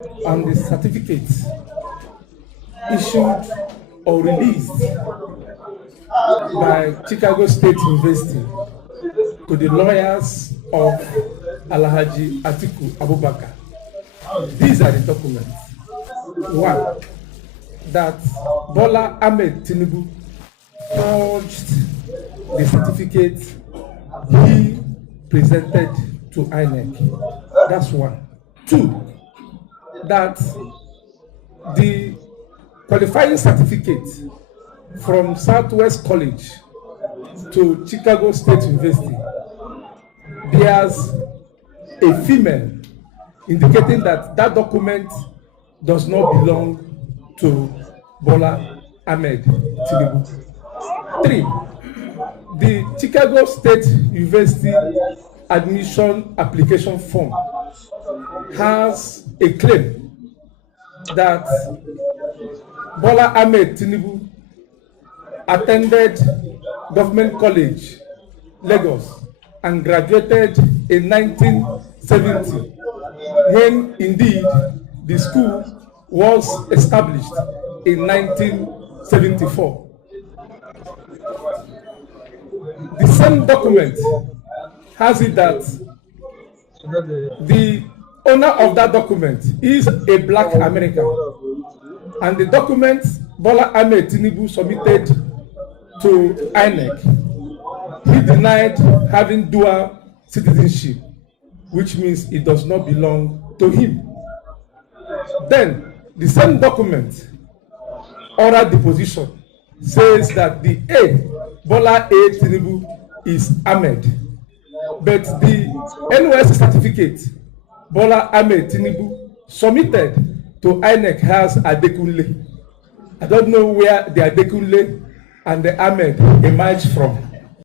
and the certificates issued or released by Chicago State University to the lawyers of Alhaji Atiku Abubakar. These are the documents. One, that Bola Tinubu forged the certificate he presented to INEC. That's one. Two, that the qualifying certificate from Southwest College to Chicago State University bears a female, indicating that that document does not belong to Bola Tinubu. Three, the Chicago State University admission application form has a claim that Bola Tinubu attended Government College, Lagos, and graduated in 1970, when indeed the school was established in 1974. The same document has it that the owner of that document is a black American, and the document Bola Tinubu submitted to INEC, he denied having dual citizenship, which means it does not belong to him. Then the same document, oral deposition, says that the Bola Tinubu is Ahmed, but the NYSC certificate Bola Tinubu submitted to INEC has Adekunle. I don't know where the Adekunle and the Ahmed emerged from.